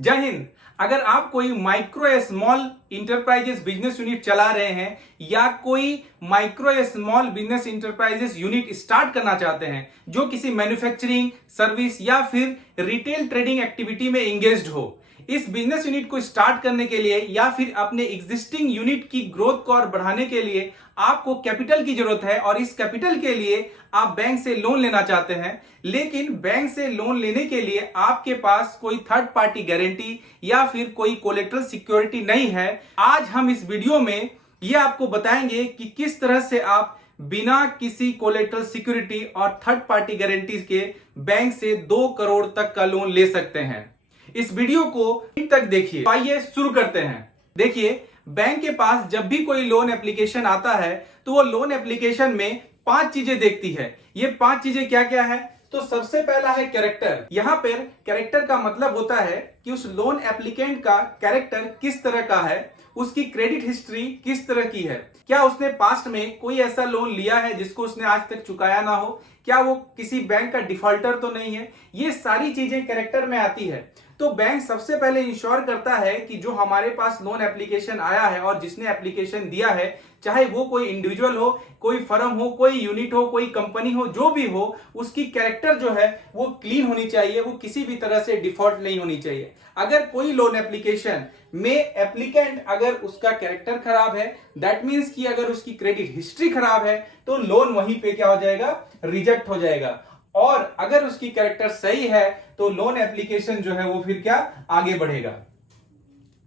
जय हिंद। अगर आप कोई माइक्रो या स्मॉल इंटरप्राइजेस बिजनेस यूनिट चला रहे हैं या कोई माइक्रो या small business enterprises unit start करना चाहते हैं जो किसी मैन्युफैक्चरिंग, सर्विस या फिर रिटेल ट्रेडिंग एक्टिविटी में एंगेज्ड हो, इस बिजनेस यूनिट को स्टार्ट करने के लिए या फिर अपने एग्जिस्टिंग यूनिट की ग्रोथ को और बढ़ाने के लिए आपको कैपिटल की जरूरत है और इस कैपिटल के लिए आप बैंक से लोन लेना चाहते हैं, लेकिन बैंक से लोन लेने के लिए आपके पास कोई थर्ड पार्टी गारंटी या फिर कोई कोलेटरल सिक्योरिटी नहीं है। आज हम इस वीडियो में ये आपको बताएंगे कि किस तरह से आप बिना किसी कोलेटरल सिक्योरिटी और थर्ड पार्टी गारंटी के बैंक से 2 करोड़ तक का लोन ले सकते हैं। इस वीडियो को अंत तक देखिए। आइए शुरू करते हैं। देखिए, बैंक के पास जब भी कोई लोन एप्लीकेशन आता है तो वो लोन एप्लीकेशन में 5 चीजें देखती है। ये 5 चीजें क्या क्या है? तो सबसे पहला है कैरेक्टर। यहां पर कैरेक्टर का मतलब होता है कि उस लोन एप्लीकेंट का कैरेक्टर किस तरह का है, उसकी क्रेडिट हिस्ट्री किस तरह की है, क्या उसने पास्ट में कोई ऐसा लोन लिया है जिसको उसने आज तक चुकाया ना हो, क्या वो किसी बैंक का डिफॉल्टर तो नहीं है। ये सारी चीजें कैरेक्टर में आती है। तो बैंक सबसे पहले इंश्योर करता है कि जो हमारे पास लोन एप्लीकेशन आया है और जिसने एप्लीकेशन दिया है, चाहे वो कोई इंडिविजुअल हो, कोई फर्म हो, कोई यूनिट हो, कोई कंपनी हो, जो भी हो, उसकी कैरेक्टर जो है वो क्लीन होनी चाहिए, वो किसी भी तरह से डिफॉल्ट नहीं होनी चाहिए। अगर कोई लोन एप्लीकेशन में एप्लीकेंट अगर उसका कैरेक्टर खराब है, दैट मीन्स कि अगर उसकी क्रेडिट हिस्ट्री खराब है, तो लोन वहीं पे क्या हो जाएगा, रिजेक्ट हो जाएगा। और अगर उसकी कैरेक्टर सही है तो लोन एप्लीकेशन जो है वो फिर क्या आगे बढ़ेगा।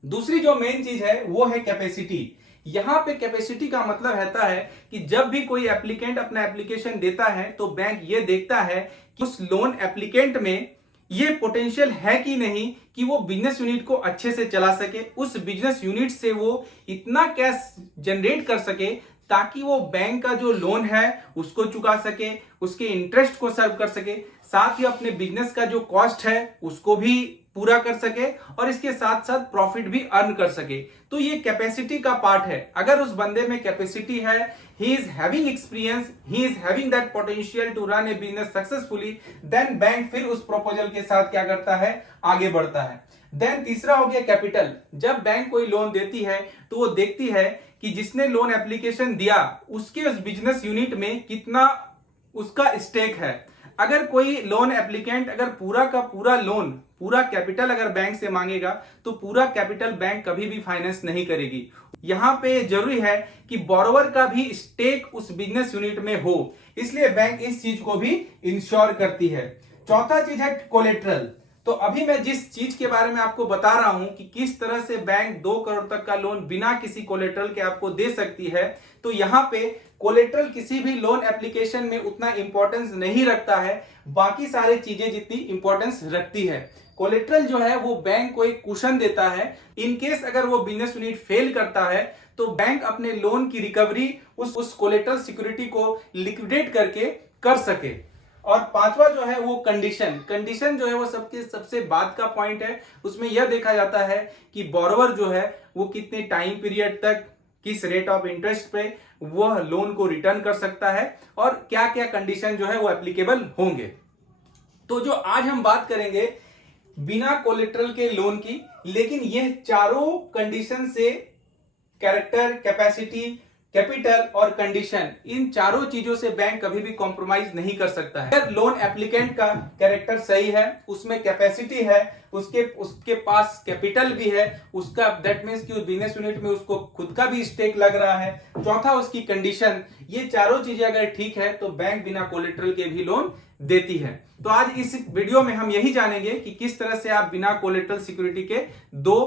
दूसरी जो मेन चीज है वो है कैपेसिटी। यहां पे कैपेसिटी का मतलब रहता है कि जब भी कोई एप्लीकेंट अपना एप्लीकेशन देता है तो बैंक ये देखता है कि उस लोन एप्लीकेंट में ये पोटेंशियल है कि नहीं कि वो बिजनेस यूनिट को अच्छे से चला सके, उस बिजनेस यूनिट से वो इतना कैश जनरेट कर सके ताकि वो बैंक का जो लोन है उसको चुका सके, उसके इंटरेस्ट को सर्व कर सके, साथ ही अपने बिजनेस का जो कॉस्ट है उसको भी पूरा कर सके और इसके साथ साथ प्रॉफिट भी अर्न कर सके। तो ये कैपेसिटी का पार्ट है। अगर उस बंदे में कैपेसिटी है, he is having experience, he is having that potential to run a business successfully, then bank फिर उस प्रपोजल के साथ क्या करता है, आगे बढ़ता है। देन तीसरा हो गया कैपिटल। जब बैंक कोई लोन देती है तो वो देखती है कि जिसने लोन एप्लीकेशन दिया उसके उस बिजनेस यूनिट में कितना उसका स्टेक है। अगर कोई लोन एप्लीकेंट अगर पूरा का पूरा लोन, पूरा कैपिटल अगर बैंक से मांगेगा तो पूरा कैपिटल बैंक कभी भी फाइनेंस नहीं करेगी। यहां पे जरूरी है कि बोरोवर का भी स्टेक उस बिजनेस यूनिट में हो, इसलिए बैंक इस चीज को भी इंश्योर करती है। चौथा चीज है कोलेट्रल। तो अभी मैं जिस चीज के बारे में आपको बता रहा हूं कि किस तरह से बैंक 2 करोड़ तक का लोन बिना किसी कोलेट्रल के आपको दे सकती है, तो यहां पे कोलेट्रल किसी भी लोन एप्लीकेशन में उतना इंपॉर्टेंस नहीं रखता है, बाकी सारी चीजें जितनी इंपॉर्टेंस रखती है। कोलेट्रल जो है वो बैंक को एक कुशन देता है। इन केस अगर वो बिजनेस यूनिट फेल करता है तो बैंक अपने लोन की रिकवरी उस कोलेट्रल सिक्योरिटी को लिक्विडेट करके कर सके। और पांचवा जो है वो कंडीशन जो है वो सबसे बाद का पॉइंट है। उसमें यह देखा जाता है कि बोरोवर जो है वो कितने टाइम पीरियड तक, किस रेट ऑफ इंटरेस्ट पे वह लोन को रिटर्न कर सकता है और क्या क्या कंडीशन जो है वो एप्लीकेबल होंगे। तो जो आज हम बात करेंगे बिना कोलेट्रल के लोन की, लेकिन यह चारों कंडीशन से कैरेक्टर, कैपेसिटी, कैपिटल और कंडीशन, इन चारों चीजों से बैंक कभी भी कॉम्प्रोमाइज नहीं कर सकता है। अगर लोन एप्लीकेंट का कैरेक्टर सही है, उसमें कैपेसिटी है, उसके पास कैपिटल भी है, उसका दैट मींस कि उस बिजनेस यूनिट में उसको खुद का भी स्टेक लग रहा है, चौथा उसकी कंडीशन, ये चारों चीजें अगर ठीक है तो बैंक बिना कोलेट्रल के भी लोन देती है। तो आज इस वीडियो में हम यही जानेंगे कि किस तरह से आप बिना कोलेट्रल सिक्योरिटी के 2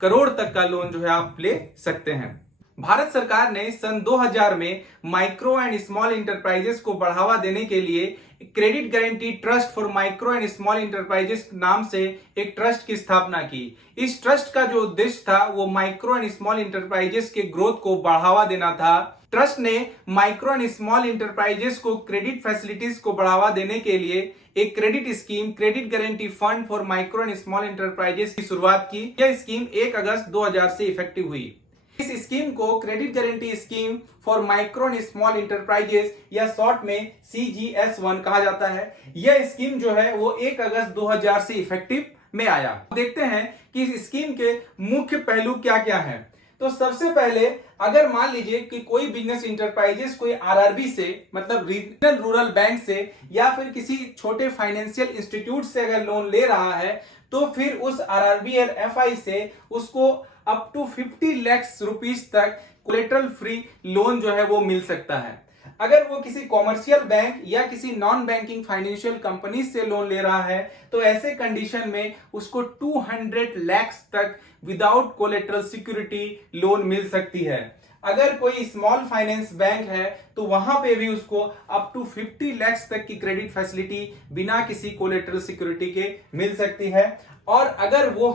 करोड़ तक का लोन जो है आप ले सकते हैं। भारत सरकार ने सन 2000 में माइक्रो एंड स्मॉल इंटरप्राइजेस को बढ़ावा देने के लिए credit guarantee trust for micro and small enterprises नाम से एक ट्रस्ट की स्थापना की। इस ट्रस्ट का जो उद्देश्य था वो माइक्रो एंड स्मॉल इंटरप्राइजेस के ग्रोथ को बढ़ावा देना था। ट्रस्ट ने माइक्रो एंड स्मॉल इंटरप्राइजेस को क्रेडिट फैसिलिटीज को बढ़ावा देने के लिए एक credit scheme, credit guarantee fund for micro and small enterprises की शुरुआत की। यह स्कीम 1 अगस्त 2000 से इफेक्टिव हुई। इस स्कीम को credit guarantee scheme for micro and small enterprises या शॉर्ट में CGS1 कहा जाता है। यह स्कीम जो है वो 1 अगस्त 2000 से इफेक्टिव में आया। देखते हैं कि इस स्कीम के मुख्य पहलू क्या क्या हैं। तो सबसे पहले अगर मान लीजिए कि कोई बिजनेस इंटरप्राइजेस कोई आरआरबी से मतलब रीजनल रूरल बैंक से या फिर किसी छोटे फाइनेंशियल इंस्टीट्यूट से अगर लोन ले रहा है, तो फिर उस आरआरबी और एफआई से उसको अप टू 50 लाख रुपीस तक कोलेटरल फ्री लोन जो है वो मिल सकता है। अगर वो किसी कॉमर्शियल बैंक या किसी नॉन बैंकिंग फाइनेंशियल कंपनी से लोन ले रहा है, तो ऐसे कंडीशन में उसको 200 लाख तक विदाउट कोलेटरल सिक्योरिटी लोन मिल सकती है। अगर कोई स्मॉल फाइनेंस बैंक है तो वहां पे भी उसको अप टू 50 लाख तक की क्रेडिट फैसिलिटी बिना किसी कोलेटरल सिक्योरिटी के मिल सकती है। और अगर वो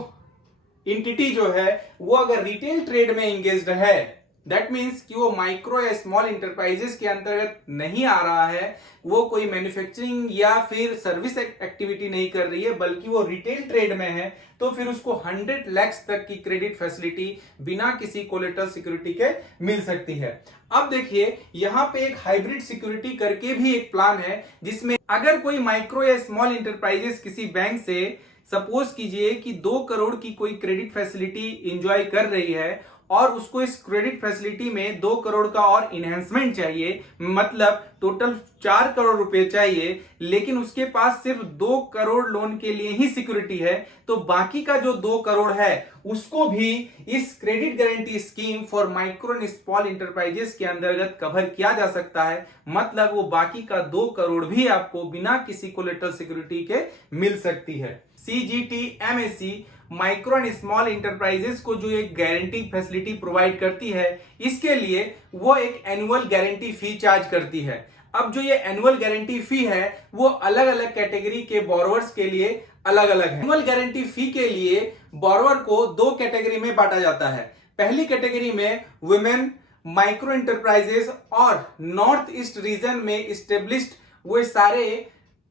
एंटिटी जो है वो अगर रिटेल ट्रेड में एंगेज्ड है, दैट मीन्स कि वो माइक्रो या स्मॉल इंटरप्राइजेस के अंतर्गत नहीं आ रहा है, वो कोई मैन्युफैक्चरिंग या फिर सर्विस एक्टिविटी नहीं कर रही है, बल्कि वो रिटेल ट्रेड में है, तो फिर उसको 100 लाख तक की क्रेडिट फैसिलिटी बिना किसी कोलेटरल सिक्योरिटी के मिल सकती है। अब देखिए यहां पे एक हाइब्रिड सिक्योरिटी करके भी एक प्लान है, जिसमें अगर कोई माइक्रो या स्मॉल इंटरप्राइजेस किसी बैंक से सपोज कीजिए कि 2 करोड़ की कोई क्रेडिट फैसिलिटी एंजॉय कर रही है और उसको इस क्रेडिट फैसिलिटी में 2 करोड़ का और इनहेंसमेंट चाहिए, मतलब टोटल 4 करोड़ रुपए चाहिए, लेकिन उसके पास सिर्फ 2 करोड़ लोन के लिए ही सिक्योरिटी है, तो बाकी का जो 2 करोड़ है उसको भी इस credit guarantee scheme for micro and small enterprises के अंतर्गत कवर किया जा सकता है। मतलब वो बाकी का 2 करोड़ भी आपको बिना किसी कोलेटरल सिक्योरिटी के मिल सकती है। CGTMSE micro and small enterprises को जो एक गारंटी फैसिलिटी प्रोवाइड करती है, इसके लिए वो एक एनुअल गारंटी फी चार्ज करती है। अब जो ये एनुअल गारंटी फी है वो अलग अलग कैटेगरी के बोरोवर्स के लिए अलग अलग है। एनुअल गारंटी फी के लिए बोरोवर को 2 कैटेगरी में बांटा जाता है। पहली कैटेगरी में वुमेन, माइक्रो इंटरप्राइजेस और नॉर्थ ईस्ट रीजन में इस्टेब्लिश्ड वो सारे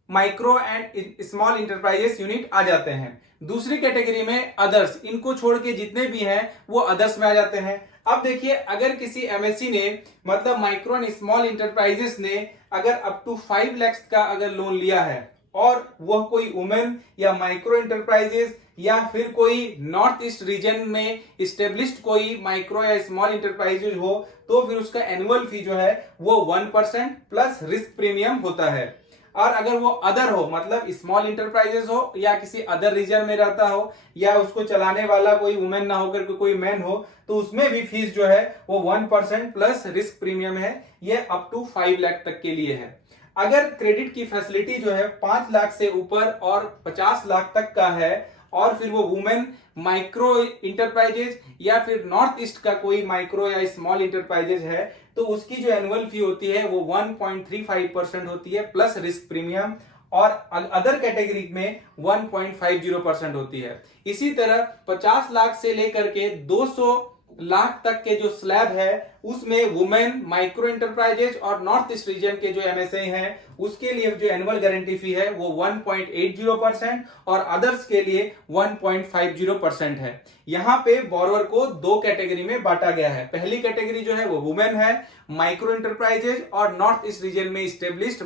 micro and small enterprises unit आ जाते हैं। दूसरी कैटेगरी में अदर्स, इनको छोड़ के जितने भी हैं वो अदर्स में आ जाते हैं। अब देखिए अगर किसी एमएससी ने मतलब माइक्रो एंड स्मॉल इंटरप्राइजेस ने अगर अप टू 5 लाख का अगर लोन लिया है और वह कोई वुमेन या माइक्रो इंटरप्राइजेस या फिर कोई नॉर्थ ईस्ट रीजन में इस्टेब्लिश्ड कोई माइक्रो या स्मॉल इंटरप्राइजेस हो, तो फिर उसका एनुअल फी जो है वो 1% प्लस रिस्क प्रीमियम होता है। और अगर वो अदर हो मतलब स्मॉल इंटरप्राइजेस हो या किसी अदर रीजन में रहता हो या उसको चलाने वाला कोई वुमेन ना होकर के कोई मैन हो, तो उसमें भी फीस जो है वो 1% प्लस रिस्क प्रीमियम है। ये अप टू 5 लाख तक के लिए है। अगर क्रेडिट की फैसिलिटी जो है 5 लाख से ऊपर और 50 लाख तक का है और फिर वो वुमेन माइक्रो इंटरप्राइजेज या फिर नॉर्थ ईस्ट का कोई माइक्रो या स्मॉल इंटरप्राइजेज है, तो उसकी जो एनुअल फी होती है वो 1.35% होती है प्लस रिस्क प्रीमियम, और अदर कैटेगरी में 1.50% होती है। इसी तरह 50 लाख से लेकर के 200 लाख तक के जो स्लैब है उसमें वुमेन, माइक्रो इंटरप्राइजेज और नॉर्थ ईस्ट रीजन के जो एमएसए हैं उसके लिए जो एनुअल गारंटी फी है वो 1.80% और अदर्स के लिए 1.50% है। यहां पे बोरोवर को 2 कैटेगरी में बांटा गया है। पहली कैटेगरी जो है वो वुमेन है, माइक्रो इंटरप्राइजेज और नॉर्थ ईस्ट रीजन में स्टेब्लिश्ड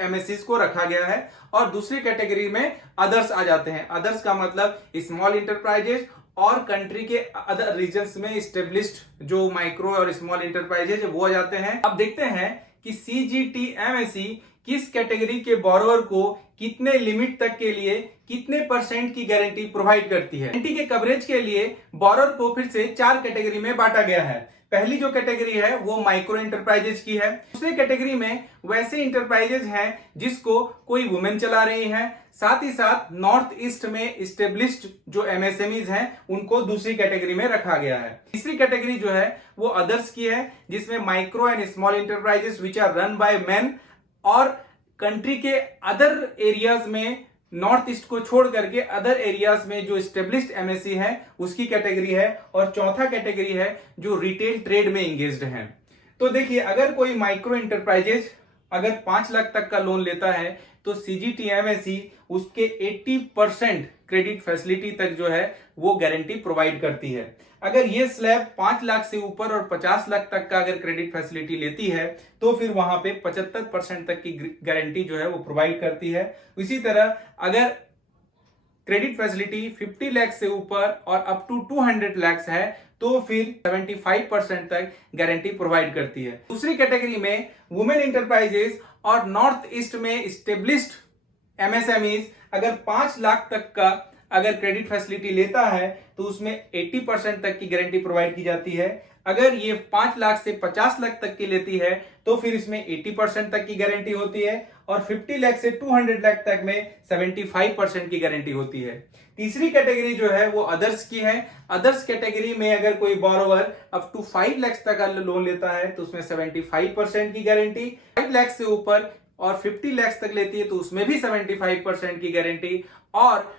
एमएससीज को रखा गया है, और दूसरी कैटेगरी में अदर्स आ जाते हैं। अदर्स का मतलब स्मॉल इंटरप्राइजेज और कंट्री के अदर रीजन्स में स्टेब्लिश्ड जो माइक्रो और स्मॉल इंटरप्राइजेज वो आ जाते हैं। अब देखते हैं कि CGTMSE किस कैटेगरी के बोरोवर को कितने लिमिट तक के लिए कितने % की गारंटी प्रोवाइड करती है। गारंटी के कवरेज के लिए बोरोवर को फिर से 4 कैटेगरी में बांटा गया है। पहली जो कैटेगरी है वो माइक्रो इंटरप्राइजेज की है। दूसरी कैटेगरी में वैसे इंटरप्राइजेज हैं जिसको कोई वुमेन चला रही है, साथ ही साथ नॉर्थ ईस्ट में स्टेब्लिश्ड जो एमएसएमईज हैं उनको दूसरी कैटेगरी में रखा गया है। तीसरी कैटेगरी जो है वो अदर्स की है, जिसमें micro and small enterprises which are run by men और कंट्री के अदर एरियाज में नॉर्थ ईस्ट को छोड़ करके अदर एरियाज में जो स्टेब्लिश्ड एमएससी है उसकी कैटेगरी है, और चौथा कैटेगरी है जो रिटेल ट्रेड में एंगेज्ड है। तो देखिए अगर कोई माइक्रो इंटरप्राइजेज अगर 5 लाख तक का लोन लेता है तो CGTMSE उसके 80% क्रेडिट फैसिलिटी तक जो है वो गारंटी प्रोवाइड करती है। अगर ये स्लैब 5 लाख से ऊपर और 50 लाख तक का अगर क्रेडिट फैसिलिटी लेती है तो फिर वहां पे 75% तक की गारंटी जो है वो प्रोवाइड करती है। इसी तरह अगर क्रेडिट फैसिलिटी 50 लाख से ऊपर और अप टू 200 लाख है तो फिर 75% तक गारंटी प्रोवाइड करती है। दूसरी कैटेगरी में वुमेन इंटरप्राइजेस और नॉर्थ ईस्ट में स्टेब्लिश्ड एमएसएमईज अगर 5 लाख तक का अगर क्रेडिट फैसिलिटी लेता है तो उसमें 80% तक की गारंटी प्रोवाइड की जाती है। अगर ये 5 लाख से 50 लाख तक की लेती है तो फिर इसमें 80% तक की गारंटी होती है और 50 लाख से 200 लाख तक में 75% की गारंटी होती है। तीसरी कैटेगरी जो है वो अदर्स की है। अदर्स कैटेगरी में अगर कोई बोरोवर अप टू 5 लाख तक का लोन लेता है तो उसमें 75% की गारंटी, 5 लाख से ऊपर और 50 लाख तक लेती है तो उसमें भी 75% की गारंटी, और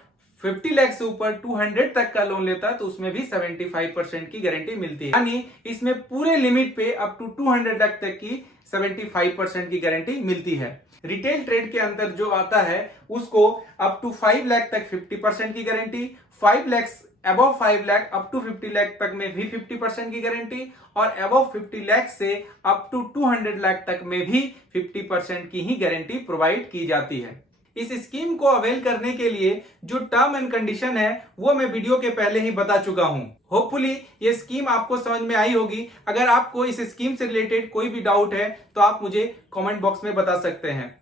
50 लाख से ऊपर 200 तक का लोन लेता है तो उसमें भी 75% की गारंटी मिलती है। यानी इसमें पूरे लिमिट पे अप टू 200 लाख तक की 75% की गारंटी मिलती है। रिटेल ट्रेड के अंदर जो आता है उसको अप टू 5 लाख तक 50% की गारंटी, 5 lakh above 5 lakh up to 50 lakh तक में भी 50% की गारंटी और अबव 50 लाख से अप टू 200 लाख तक में भी 50% की ही गारंटी प्रोवाइड की जाती है। इस स्कीम को अवेल करने के लिए जो टर्म एंड कंडीशन है वो मैं वीडियो के पहले ही बता चुका हूं। होपफुली ये स्कीम आपको समझ में आई होगी। अगर आपको इस स्कीम से रिलेटेड कोई भी डाउट है तो आप मुझे कमेंट बॉक्स में बता सकते हैं।